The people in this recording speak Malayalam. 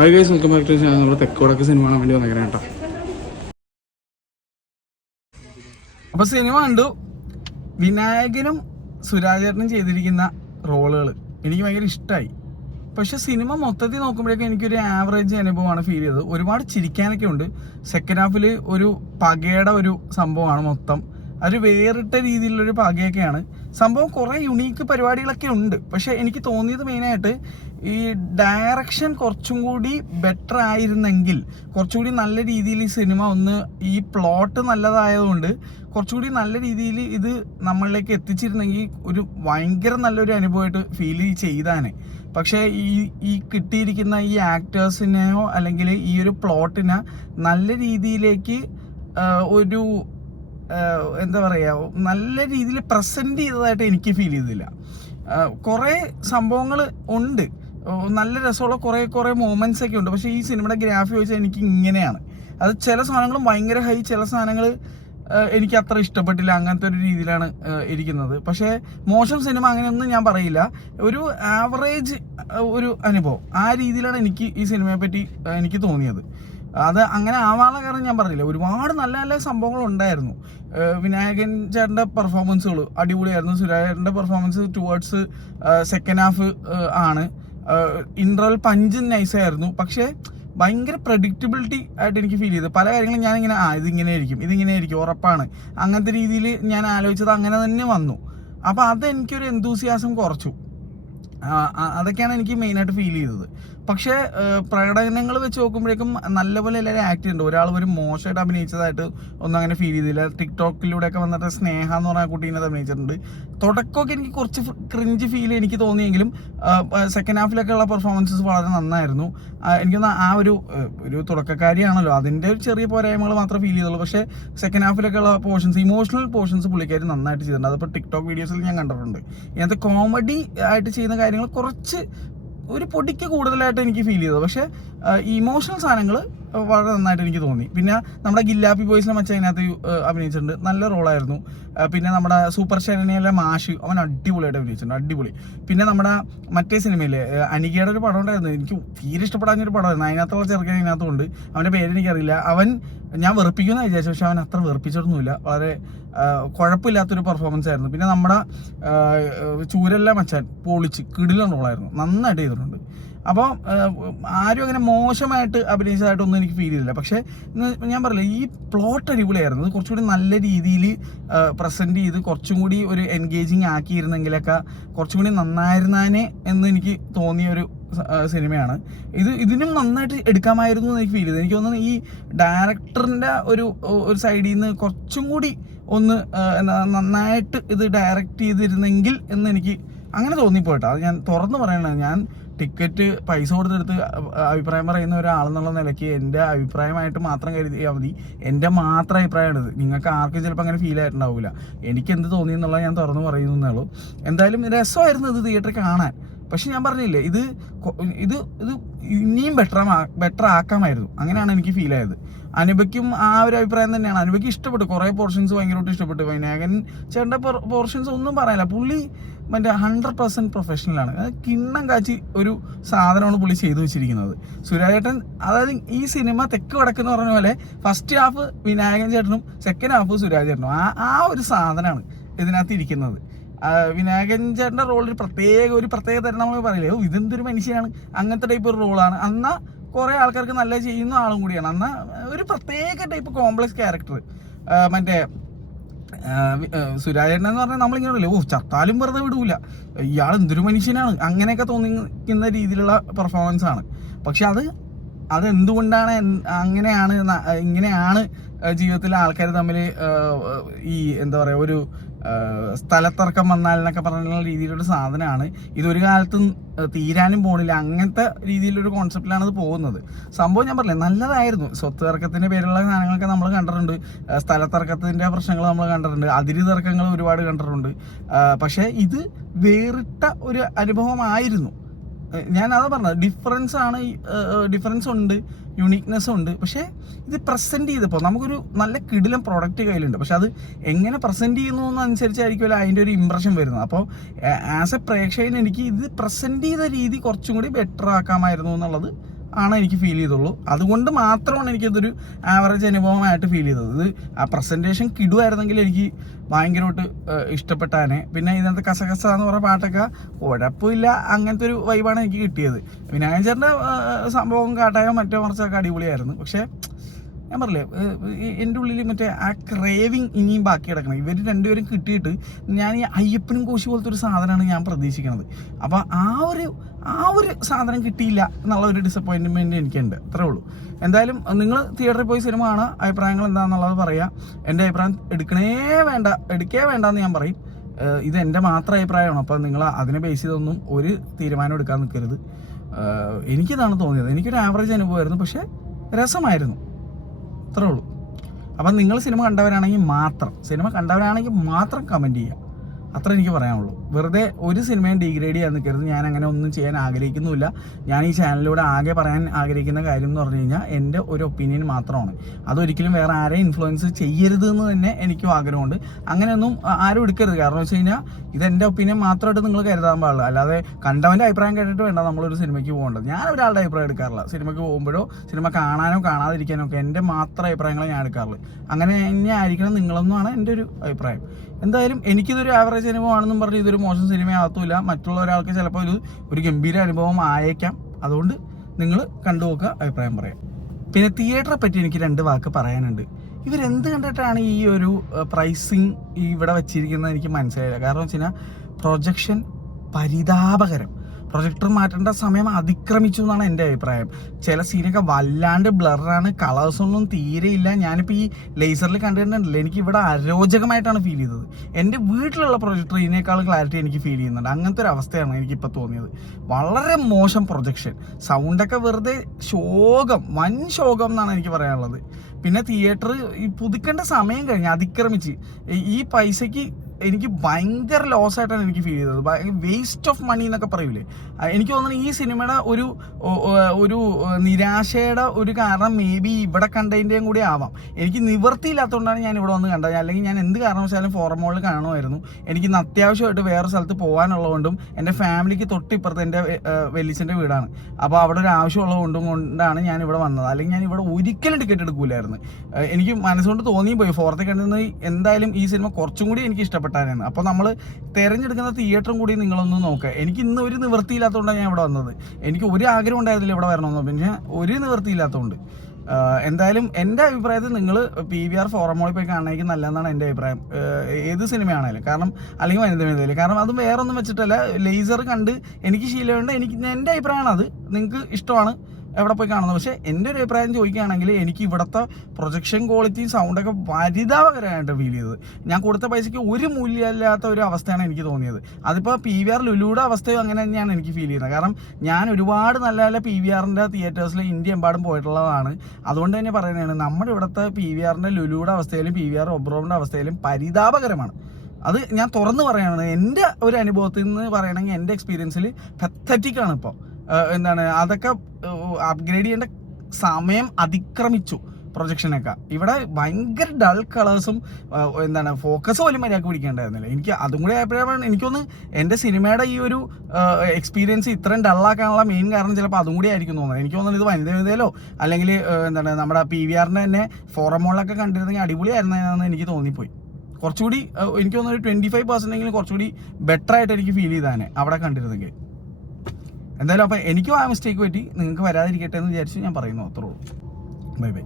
Hi guys, welcome back to channel. നമ്മുടെ തെക്കോടൊക്കെ സിനിമ കാണാൻ വേണ്ടി വന്നേക്കണം കേട്ടോ. അപ്പൊ സിനിമ കണ്ടു. വിനായകനും സുരാജേട്ടനും ചെയ്തിരിക്കുന്ന റോളുകൾ എനിക്ക് ഭയങ്കര ഇഷ്ടമായി. പക്ഷെ സിനിമ മൊത്തത്തിൽ നോക്കുമ്പോഴേക്കും എനിക്കൊരു ആവറേജ് അനുഭവമാണ് ഫീൽ ചെയ്തത്. ഒരുപാട് ചിരിക്കാനൊക്കെ ഉണ്ട്. സെക്കൻഡ് ഹാഫിൽ ഒരു പകയുടെ ഒരു സംഭവമാണ് മൊത്തം. അത് വേറിട്ട രീതിയിലുള്ളൊരു പകയൊക്കെയാണ് സംഭവം. കുറേ യുണീക്ക് പരിപാടികളൊക്കെ ഉണ്ട്. പക്ഷെ എനിക്ക് തോന്നിയത് മെയിനായിട്ട് ഈ ഡയറക്ഷൻ കുറച്ചും കൂടി ബെറ്റർ ആയിരുന്നെങ്കിൽ, കുറച്ചുകൂടി നല്ല രീതിയിൽ ഈ സിനിമ ഒന്ന്, ഈ പ്ലോട്ട് നല്ലതായതുകൊണ്ട് കുറച്ചുകൂടി നല്ല രീതിയിൽ ഇത് നമ്മളിലേക്ക് എത്തിച്ചിരുന്നെങ്കിൽ ഒരു ഭയങ്കര നല്ലൊരു അനുഭവമായിട്ട് ഫീൽ ചെയ്താനെ. പക്ഷേ ഈ കിട്ടിയിരിക്കുന്ന ഈ ആക്ടേഴ്സിനെയോ അല്ലെങ്കിൽ ഈ ഒരു പ്ലോട്ടിനെ നല്ല രീതിയിലേക്ക് ഒരു എന്താ പറയുക, നല്ല രീതിയിൽ പ്രസൻറ്റ് ചെയ്തതായിട്ട് എനിക്ക് ഫീൽ ചെയ്തില്ല. കുറേ സംഭവങ്ങൾ ഉണ്ട്, നല്ല രസമുള്ള കുറേ മൊമെൻറ്റ്സ് ഒക്കെ ഉണ്ട്. പക്ഷേ ഈ സിനിമയുടെ ഗ്രാഫി വെച്ചാൽ എനിക്ക് ഇങ്ങനെയാണ്. അത് ചില സാധനങ്ങളും ഭയങ്കര ഹൈ, ചില സാധനങ്ങൾ എനിക്ക് അത്ര ഇഷ്ടപ്പെട്ടില്ല. അങ്ങനത്തെ ഒരു രീതിയിലാണ് ഇരിക്കുന്നത്. പക്ഷേ മോശം സിനിമ അങ്ങനെയൊന്നും ഞാൻ പറയില്ല. ഒരു ആവറേജ് ഒരു അനുഭവം, ആ രീതിയിലാണ് എനിക്ക് ഈ സിനിമയെ പറ്റി എനിക്ക് തോന്നിയത്. അത് അങ്ങനെ ആവാനുള്ള കാരണം ഞാൻ പറഞ്ഞില്ല. ഒരുപാട് നല്ല നല്ല സംഭവങ്ങൾ ഉണ്ടായിരുന്നു. വിനായകൻ ചേട്ടൻ്റെ പെർഫോമൻസുകൾ അടിപൊളിയായിരുന്നു. സുരാജേട്ടൻ്റെ പെർഫോമൻസ് ടുവേർഡ്സ് സെക്കൻഡ് ഹാഫ് ആണ്. ഇൻട്രവൽ പഞ്ച് നൈസായിരുന്നു. പക്ഷേ ഭയങ്കര പ്രഡിക്റ്റബിലിറ്റി ആയിട്ട് എനിക്ക് ഫീൽ ചെയ്തു. പല കാര്യങ്ങളും ഞാനിങ്ങനെ ഇതിങ്ങനെ ആയിരിക്കും ഉറപ്പാണ്, അങ്ങനത്തെ രീതിയിൽ ഞാൻ ആലോചിച്ചത് അങ്ങനെ തന്നെ വന്നു. അപ്പോൾ അതെനിക്കൊരു എന്തൂസിയാസം കുറച്ചു. അതൊക്കെയാണ് എനിക്ക് മെയിനായിട്ട് ഫീൽ ചെയ്തത്. പക്ഷേ പ്രകടനങ്ങൾ വെച്ച് നോക്കുമ്പോഴേക്കും നല്ലപോലെ എല്ലാവരും ആക്ട് ചെയ്യുന്നുണ്ട്. ഒരാൾ ഒരു മോശമായിട്ട് അഭിനയിച്ചതായിട്ട് ഒന്നും അങ്ങനെ ഫീൽ ചെയ്തില്ല. ടിക്ടോക്കിലൂടെയൊക്കെ വന്നിട്ട് സ്നേഹ എന്ന് പറഞ്ഞ കുട്ടീനെ അഭിനയിച്ചിട്ടുണ്ട്. തുടക്കമൊക്കെ എനിക്ക് കുറച്ച് ക്രിഞ്ച് ഫീൽ എനിക്ക് തോന്നിയെങ്കിലും സെക്കൻഡ് ഹാഫിലൊക്കെ ഉള്ള പെർഫോമൻസസ് വളരെ നന്നായിരുന്നു. എനിക്കൊന്ന് ആ ഒരു തുടക്കക്കാരിയാണല്ലോ, അതിൻ്റെ ഒരു ചെറിയ പോരായ്മകൾ മാത്രമേ ഫീൽ ചെയ്തുള്ളൂ. പക്ഷേ സെക്കൻഡ് ഹാഫിലൊക്കെ ഉള്ള പോർഷൻസ്, ഇമോഷണൽ പോർഷൻസ് പുള്ളിക്കാർ നന്നായിട്ട് ചെയ്തിട്ടുണ്ട്. അതിപ്പോൾ ടിക്ടോക്ക് വീഡിയോസിൽ ഞാൻ കണ്ടിട്ടുണ്ട്. ഇതിനകത്ത് കോമഡി ആയിട്ട് ചെയ്യുന്ന കാര്യങ്ങൾ കുറച്ച് ഒരു പൊടിക്ക് കൂടുതലായിട്ട് എനിക്ക് ഫീൽ ചെയ്തത്. പക്ഷേ ഇമോഷണൽ സാധനങ്ങൾ വളരെ നന്നായിട്ട് എനിക്ക് തോന്നി. പിന്നെ നമ്മുടെ ഗില്ലാപ്പി ബോയ്സിനെ മച്ച അതിനകത്ത് അഭിനയിച്ചിട്ടുണ്ട്, നല്ല റോളായിരുന്നു. പിന്നെ നമ്മുടെ സൂപ്പർ ശരണിയിലെ മാഷ്, അവൻ അടിപൊളിയായിട്ട് അഭിനയിച്ചിട്ടുണ്ട്, അടിപൊളി. പിന്നെ നമ്മുടെ മറ്റേ സിനിമയിലെ അനികയുടെ ഒരു പടം ഉണ്ടായിരുന്നു, എനിക്ക് തീരെ ഇഷ്ടപ്പെടാഞ്ഞൊരു പടമായിരുന്നു. അതിനകത്തുള്ള ചെറുക്കൻ ഇതിനകത്തുണ്ട്, അവൻ്റെ പേരെനിക്കറിയില്ല. ഞാൻ വെറുപ്പിക്കുന്ന വിചാരിച്ചു, പക്ഷെ അവൻ അത്ര വെറുപ്പിച്ചിട്ടൊന്നുമില്ല. വളരെ കുഴപ്പമില്ലാത്തൊരു പെർഫോമൻസ് ആയിരുന്നു. പിന്നെ നമ്മുടെ ചൂരെല്ലാം മച്ചാൻ പൊളിച്ച് കിടിലൻ റോളായിരുന്നു, നന്നായിട്ട് ചെയ്തിട്ടുണ്ട്. അപ്പോൾ ആരും അങ്ങനെ മോശമായിട്ട് അഭിനയിച്ചതായിട്ടൊന്നും എനിക്ക് ഫീൽ ചെയ്തില്ല. പക്ഷേ ഞാൻ പറയില്ല, ഈ പ്ലോട്ട് അടിപൊളിയായിരുന്നു. കുറച്ചുകൂടി നല്ല രീതിയിൽ പ്രസൻറ്റ് ചെയ്ത് കുറച്ചും കൂടി ഒരു എൻഗേജിങ് ആക്കിയിരുന്നെങ്കിലൊക്കെ കുറച്ചും കൂടി നന്നായിരുന്നാനേ എന്ന് എനിക്ക് തോന്നിയ ഒരു സിനിമയാണ്. ഇതിനും നന്നായിട്ട് എടുക്കാമായിരുന്നു എന്ന് എനിക്ക് ഫീൽ ചെയ്തു. എനിക്ക് തോന്നുന്നു ഈ ഡയറക്ടറിൻ്റെ ഒരു സൈഡിൽ നിന്ന് കുറച്ചും കൂടി ഒന്ന് നന്നായിട്ട് ഇത് ഡയറക്റ്റ് ചെയ്തിരുന്നെങ്കിൽ എന്ന് എനിക്ക് അങ്ങനെ തോന്നിപ്പോയിട്ടോ. അത് ഞാൻ തുറന്നു പറയണത്. ഞാൻ ടിക്കറ്റ് പൈസ കൊടുത്തെടുത്ത് അഭിപ്രായം പറയുന്ന ഒരാളെന്നുള്ള നിലയ്ക്ക് എൻ്റെ അഭിപ്രായമായിട്ട് മാത്രം കരുതിയാൽ മതി. എൻ്റെ മാത്രം അഭിപ്രായമാണിത്. നിങ്ങൾക്ക് ആർക്കും ചിലപ്പോൾ അങ്ങനെ ഫീൽ ആയിട്ടുണ്ടാവില്ല. എനിക്ക് എന്ത് തോന്നി എന്നുള്ളത് ഞാൻ തുറന്നു പറയുന്നേ ഉള്ളൂ. എന്തായാലും രസമായിരുന്നു ഇത് തിയേറ്ററിൽ കാണാൻ. പക്ഷെ ഞാൻ പറഞ്ഞില്ലേ, ഇത് ഇനിയും ബെറ്റർ ആക്കാമായിരുന്നു. അങ്ങനെയാണ് എനിക്ക് ഫീൽ ആയത്. അനുപയ്ക്കും ആ ഒരു അഭിപ്രായം തന്നെയാണ്. അനുപയ്ക്ക് ഇഷ്ടപ്പെട്ടു, കുറേ പോർഷൻസ് ഭയങ്കരമായിട്ട് ഇഷ്ടപ്പെട്ടു. വിനായകൻ ചേട്ടൻ്റെ പോർഷൻസ് ഒന്നും പറയാനില്ല. പുള്ളി മറ്റേ 100% പ്രൊഫഷണലാണ്. കിണ്ണം കാച്ചി ഒരു സാധനമാണ് പുള്ളി ചെയ്തു വെച്ചിരിക്കുന്നത്. സുരാജേട്ടൻ, അതായത് ഈ സിനിമ തെക്ക് വടക്കെന്ന് പറഞ്ഞ പോലെ ഫസ്റ്റ് ഹാഫ് വിനായകൻ ചേട്ടനും സെക്കൻഡ് ഹാഫ് സുരാജേട്ടനും ആ ഒരു സാധനമാണ് ഇതിനകത്ത് ഇരിക്കുന്നത്. വിനായകൻ ചേട്ടൻ്റെ റോൾ ഒരു പ്രത്യേക തരം നമ്മൾ പറയില്ലേ, ഇതെന്തൊരു മനുഷ്യനാണ്, അങ്ങനത്തെ ടൈപ്പ് ഒരു റോളാണ്. എന്നാൽ കുറേ ആൾക്കാർക്ക് നല്ല ചെയ്യുന്ന ആളും കൂടിയാണ്. എന്നാൽ ഒരു പ്രത്യേക ടൈപ്പ് കോംപ്ലക്സ് ക്യാരക്ടർ. മറ്റേ സുരാജേട്ടൻ എന്ന് പറഞ്ഞാൽ നമ്മളിങ്ങനെ പറയില്ലേ, ചത്താലും വെറുതെ വിടൂല, ഇയാൾ എന്തൊരു മനുഷ്യനാണ്, അങ്ങനെയൊക്കെ തോന്നിക്കുന്ന രീതിയിലുള്ള പെർഫോമൻസ് ആണ്. പക്ഷെ അതെന്തുകൊണ്ടാണ് ഇങ്ങനെയാണ് ജീവിതത്തിലെ ആൾക്കാർ തമ്മിൽ ഈ എന്താ പറയുക, ഒരു സ്ഥലത്തർക്കം വന്നാലെന്നൊക്കെ പറഞ്ഞ രീതിയിലൊരു സാധനമാണ്. ഇതൊരു കാലത്തും തീരാനും പോണില്ല, അങ്ങനത്തെ രീതിയിലൊരു കോൺസെപ്റ്റിലാണ് ഇത് പോകുന്നത്. സംഭവം ഞാൻ പറഞ്ഞില്ലേ, നല്ലതായിരുന്നു. സ്വത്ത് തർക്കത്തിൻ്റെ പേരുള്ള സാധനങ്ങളൊക്കെ നമ്മൾ കണ്ടിട്ടുണ്ട്, സ്ഥലത്തർക്കത്തിൻ്റെ പ്രശ്നങ്ങൾ നമ്മൾ കണ്ടിട്ടുണ്ട്, അതിര് തർക്കങ്ങൾ ഒരുപാട് കണ്ടിട്ടുണ്ട്. പക്ഷേ ഇത് വേറിട്ട ഒരു അനുഭവമായിരുന്നു. ഞാനത് പറഞ്ഞത്, ഡിഫറൻസ് ഉണ്ട്, യുണീക്നെസ് ഉണ്ട്. പക്ഷേ ഇത് പ്രസൻറ്റ് ചെയ്തപ്പോൾ നമുക്കൊരു നല്ല കിടിലം പ്രോഡക്റ്റ് കയ്യിലുണ്ട്. പക്ഷെ അത് എങ്ങനെ പ്രസൻറ്റ് ചെയ്യുന്നു എന്നനുസരിച്ചായിരിക്കുമല്ലോ അതിൻ്റെ ഒരു ഇമ്പ്രഷൻ വരുന്നത്. അപ്പോൾ ആസ് എ പ്രേക്ഷകൻ എനിക്ക് ഇത് പ്രസൻറ്റ് ചെയ്ത രീതി കുറച്ചും കൂടി ബെറ്റർ ആക്കാമായിരുന്നു എന്നുള്ളത് ആണ് എനിക്ക് ഫീൽ ചെയ്തുള്ളൂ. അതുകൊണ്ട് മാത്രമാണ് എനിക്കതൊരു ആവറേജ് അനുഭവമായിട്ട് ഫീൽ ചെയ്തത്. ഇത് ആ പ്രസൻറ്റേഷൻ കിടുവായിരുന്നെങ്കിൽ എനിക്ക് ഭയങ്കരമായിട്ട് ഇഷ്ടപ്പെട്ടാനെ. പിന്നെ ഇതിനകത്ത് കസകസ എന്ന് പറഞ്ഞ പാട്ടൊക്കെ കുഴപ്പമില്ല, അങ്ങനത്തെ ഒരു വൈബാണ് എനിക്ക് കിട്ടിയത്. വിനായകൻ ചേട്ടൻ്റെ സംഭവം കാട്ടായോ മറ്റോ മറിച്ചൊക്കെ അടിപൊളിയായിരുന്നു. പക്ഷേ ഞാൻ പറഞ്ഞില്ലേ, എൻ്റെ ഉള്ളിൽ മറ്റേ ആ ക്രേവിങ് ഇനിയും ബാക്കി കിടക്കണം. ഇവർ രണ്ടുപേരും കിട്ടിയിട്ട് ഞാൻ ഈ അയ്യപ്പനും കോശി പോലത്തെ ഒരു സാധനമാണ് ഞാൻ പ്രതീക്ഷിക്കുന്നത്. അപ്പോൾ ആ ഒരു സാധനം കിട്ടിയില്ല എന്നുള്ള ഒരു ഡിസപ്പോയിൻറ്റ്മെൻറ്റ് എനിക്കുണ്ട്. അത്രേ ഉള്ളൂ. എന്തായാലും നിങ്ങൾ തിയേറ്ററിൽ പോയി സിനിമ കാണുക, അഭിപ്രായങ്ങൾ എന്താണെന്നുള്ളത് പറയാം. എൻ്റെ അഭിപ്രായം എടുക്കേ വേണ്ടെന്ന് ഞാൻ പറയും. ഇത് എൻ്റെ മാത്രം അഭിപ്രായമാണ്. അപ്പോൾ നിങ്ങൾ അതിനെ ബേസ് ചെയ്തൊന്നും ഒരു തീരുമാനം എടുക്കാൻ നിൽക്കരുത്. എനിക്കിതാണ് തോന്നിയത്. എനിക്കൊരു ആവറേജ് അനുഭവമായിരുന്നു, പക്ഷേ രസമായിരുന്നു. അത്രേ ഉള്ളൂ. അപ്പം നിങ്ങൾ സിനിമ കണ്ടവരാണെങ്കിൽ മാത്രം കമൻറ്റ് ചെയ്യുക. അത്ര എനിക്ക് പറയാനുള്ളൂ. വെറുതെ ഒരു സിനിമയും ഡീഗ്രേഡ് ചെയ്യാൻ നിൽക്കരുത്. ഞാൻ അങ്ങനെ ഒന്നും ചെയ്യാൻ ആഗ്രഹിക്കുന്നുമില്ല. ഞാൻ ഈ ചാനലിലൂടെ ആകെ പറയാൻ ആഗ്രഹിക്കുന്ന കാര്യം എന്ന് പറഞ്ഞു കഴിഞ്ഞാൽ എൻ്റെ ഒരു ഒപ്പീനിയൻ മാത്രമാണ്. അതൊരിക്കലും വേറെ ആരെയും ഇൻഫ്ലുവൻസ് ചെയ്യരുത് എന്ന് തന്നെ എനിക്കും ആഗ്രഹമുണ്ട്. അങ്ങനെയൊന്നും ആരും എടുക്കരുത്. കാരണം വെച്ച് കഴിഞ്ഞാൽ ഇതെൻ്റെ ഒപ്പീനിയൻ മാത്രമായിട്ട് നിങ്ങൾ കരുതാൻ പാടില്ല. അല്ലാതെ കണ്ടവൻ്റെ അഭിപ്രായം കേട്ടിട്ട് വേണ്ട നമ്മളൊരു സിനിമയ്ക്ക് പോകേണ്ടത്. ഞാൻ ഒരാളുടെ അഭിപ്രായം എടുക്കാറില്ല. സിനിമയ്ക്ക് പോകുമ്പോഴോ സിനിമ കാണാനോ കാണാതിരിക്കാനോ ഒക്കെ എൻ്റെ മാത്രം അഭിപ്രായങ്ങളെ ഞാൻ എടുക്കാറുള്ളൂ. അങ്ങനെ തന്നെ ആയിരിക്കണം നിങ്ങളെന്നാണ് എൻ്റെ ഒരു അഭിപ്രായം. എന്തായാലും എനിക്കിതൊരു ആവറേജ് അനുഭവമാണെന്നും പറഞ്ഞ് ഇതൊരു മോശം സിനിമയാകത്തുമില്ല. മറ്റുള്ള ഒരാൾക്ക് ചിലപ്പോൾ ഒരു ഗംഭീര അനുഭവം ആയേക്കാം. അതുകൊണ്ട് നിങ്ങൾ കണ്ടു നോക്കുക, അഭിപ്രായം പറയാം. പിന്നെ തിയേറ്ററെ പറ്റി എനിക്ക് 2 വാക്ക് പറയാനുണ്ട്. ഇവരെന്ത് കണ്ടിട്ടാണ് ഈ ഒരു പ്രൈസിങ് ഇവിടെ വെച്ചിരിക്കുന്നത് എനിക്ക് മനസ്സിലായില്ല. കാരണം വെച്ച് കഴിഞ്ഞാൽ പ്രൊജക്ഷൻ പരിതാപകരം. പ്രൊജക്ടർ മാറ്റേണ്ട സമയം അതിക്രമിച്ചു എന്നാണ് എൻ്റെ അഭിപ്രായം. ചില സീനൊക്കെ വല്ലാണ്ട് ബ്ലറാണ്, കളേഴ്സൊന്നും തീരെയില്ല. ഞാനിപ്പോൾ ഈ ലേസറിൽ കണ്ടിട്ടുണ്ടല്ലോ, എനിക്ക് ഇവിടെ അരോചകമായിട്ടാണ് ഫീൽ ചെയ്തത്. എൻ്റെ വീട്ടിലുള്ള പ്രൊജക്ടർ ഇതിനേക്കാൾ ക്ലാരിറ്റി എനിക്ക് ഫീൽ ചെയ്യുന്നുണ്ട്. അങ്ങനത്തെ ഒരു അവസ്ഥയാണ് എനിക്കിപ്പോൾ തോന്നിയത്. വളരെ മോശം പ്രൊജക്ഷൻ, സൗണ്ടൊക്കെ വെറുതെ വൻ ശോകം എന്നാണ് എനിക്ക് പറയാനുള്ളത്. പിന്നെ തിയേറ്റർ ഈ പുതുക്കേണ്ട സമയം കഴിഞ്ഞ് അതിക്രമിച്ച് ഈ പൈസയ്ക്ക് എനിക്ക് ഭയങ്കര ലോസ് ആയിട്ടാണ് എനിക്ക് ഫീൽ ചെയ്തത്. വേസ്റ്റ് ഓഫ് മണി എന്നൊക്കെ പറയൂലേ, എനിക്ക് തോന്നുന്നു ഈ സിനിമയുടെ ഒരു നിരാശയുടെ ഒരു കാരണം മേ ബി ഇവിടെ കണ്ടതിൻ്റെയും കൂടി ആവാം. എനിക്ക് നിവൃത്തിയില്ലാത്തതുകൊണ്ടാണ് ഞാൻ ഇവിടെ വന്ന് കണ്ടത്. അല്ലെങ്കിൽ ഞാൻ എന്ത് കാരണവശാലും ഫോറം മോളിൽ കാണുമായിരുന്നു. എനിക്കിന്ന് അത്യാവശ്യമായിട്ട് വേറെ സ്ഥലത്ത് പോകാനുള്ളതുകൊണ്ടും എൻ്റെ ഫാമിലിക്ക് തൊട്ടിപ്പുറത്ത് എൻ്റെ വെല്ലിച്ചൻ്റെ വീടാണ്. അപ്പോൾ അവിടെ ഒരു ആവശ്യമുള്ളതുകൊണ്ടാണ് ഞാൻ ഇവിടെ വന്നത്. അല്ലെങ്കിൽ ഞാൻ ഇവിടെ ഒരിക്കലും ടിക്കറ്റ് എടുക്കൂലായിരുന്നു. എനിക്ക് മനസ്സുകൊണ്ട് തോന്നിപ്പോയി ഫോർത്തിൽ കണ്ടിരുന്നത് എന്തായാലും ഈ സിനിമ കുറച്ചും കൂടി എനിക്ക് ഇഷ്ടപ്പെട്ടായിരുന്നു. അപ്പോൾ നമ്മൾ തിരഞ്ഞെടുക്കുന്ന തിയേറ്ററും കൂടി നിങ്ങളൊന്ന് നോക്കുക. എനിക്ക് ഇന്ന് ഒരു നിവൃത്തിയില്ലാത്തതുകൊണ്ടാണ് ഞാൻ ഇവിടെ വന്നത്. എനിക്ക് ഒരു ആഗ്രഹം ഉണ്ടായിരുന്നില്ല ഇവിടെ വരണമെന്ന്, പിന്നെ ഒരു നിവൃത്തിയില്ലാത്തതുകൊണ്ട്. എന്തായാലും എൻ്റെ അഭിപ്രായത്തിൽ നിങ്ങൾ PVR ഫോറം മോളിൽ പോയി കാണണമെങ്കിൽ നല്ലതെന്നാണ് എൻ്റെ അഭിപ്രായം. ഏത് സിനിമയാണേലും, കാരണം അല്ലെങ്കിൽ വനിതമേതയില്, കാരണം അതും വേറെ ഒന്നും വെച്ചിട്ടല്ല. ലേസർ കണ്ട് എനിക്ക് ശീലമുണ്ട്. എൻ്റെ അഭിപ്രായമാണ് അത്. നിങ്ങൾക്ക് ഇഷ്ടമാണ് എവിടെ പോയി കാണുന്നത്. പക്ഷേ എൻ്റെ ഒരു അഭിപ്രായം ചോദിക്കുകയാണെങ്കിൽ എനിക്ക് ഇവിടുത്തെ പ്രൊജക്ഷൻ ക്വാളിറ്റിയും സൗണ്ടൊക്കെ പരിതാപകരമായിട്ട് ഫീൽ ചെയ്തത്. ഞാൻ കൊടുത്ത പൈസയ്ക്ക് ഒരു മൂല്യമില്ലാത്ത ഒരു അവസ്ഥയാണ് എനിക്ക് തോന്നിയത്. അതിപ്പോൾ PVR ലുലുയുടെ അവസ്ഥയും അങ്ങനെ തന്നെയാണ് എനിക്ക് ഫീൽ ചെയ്യുന്നത്. കാരണം ഞാൻ ഒരുപാട് നല്ല നല്ല PVRൻ്റെ തിയേറ്റേഴ്സിൽ ഇന്ത്യ എമ്പാടും പോയിട്ടുള്ളതാണ്. അതുകൊണ്ട് തന്നെ പറയുന്നതാണ്, നമ്മുടെ ഇവിടുത്തെ PVRൻ്റെ ലുലുയുടെ അവസ്ഥയിലും PVR ഒബ്രോണിൻ്റെ അവസ്ഥയിലും പരിതാപകരമാണ്. അത് ഞാൻ തുറന്ന് പറയുകയാണ്. എൻ്റെ ഒരു അനുഭവത്തിൽ നിന്ന് പറയണമെങ്കിൽ എൻ്റെ എക്സ്പീരിയൻസിൽ പത്തറ്റിക്കാണ് ഇപ്പോൾ. അതൊക്കെ അപ്ഗ്രേഡ് ചെയ്യേണ്ട സമയം അതിക്രമിച്ചു പ്രൊജക്ഷനൊക്കെ. ഇവിടെ ഭയങ്കര ഡൾ കളേഴ്സും ഫോക്കസ് പോലും മര്യാദക്ക് പിടിക്കേണ്ടായിരുന്നില്ല. എനിക്ക് അതും കൂടി ആയപ്പോഴാണ് എനിക്കൊന്ന് എൻ്റെ സിനിമയുടെ ഈ ഒരു എക്സ്പീരിയൻസ് ഇത്രയും ഡള്ളാക്കാനുള്ള മെയിൻ കാരണം ചിലപ്പോൾ അതും കൂടി ആയിരിക്കും തോന്നുന്നത്. എനിക്ക് തോന്നുന്നത് ഇത് വനിതയിലോ അല്ലെങ്കിൽ നമ്മുടെ PVRൻ്റെ തന്നെ ഫോറം മോളിലൊക്കെ കണ്ടിരുന്നെങ്കിൽ അടിപൊളിയായിരുന്നെന്ന് എനിക്ക് തോന്നിപ്പോയി. കുറച്ചുകൂടി എനിക്ക് തോന്നുന്നു 25% കുറച്ചുകൂടി ബെറ്റർ ആയിട്ട് എനിക്ക് ഫീൽ ചെയ്താനെ അവിടെ കണ്ടിരുന്നെങ്കിൽ. എന്തായാലും അപ്പം എനിക്കും ആ മിസ്റ്റേക്ക് പറ്റി, നിങ്ങൾക്ക് വരാതിരിക്കട്ടെ എന്ന് വിചാരിച്ച് ഞാൻ പറയുന്നു. അത്രേ ഉള്ളൂ. Bye bye.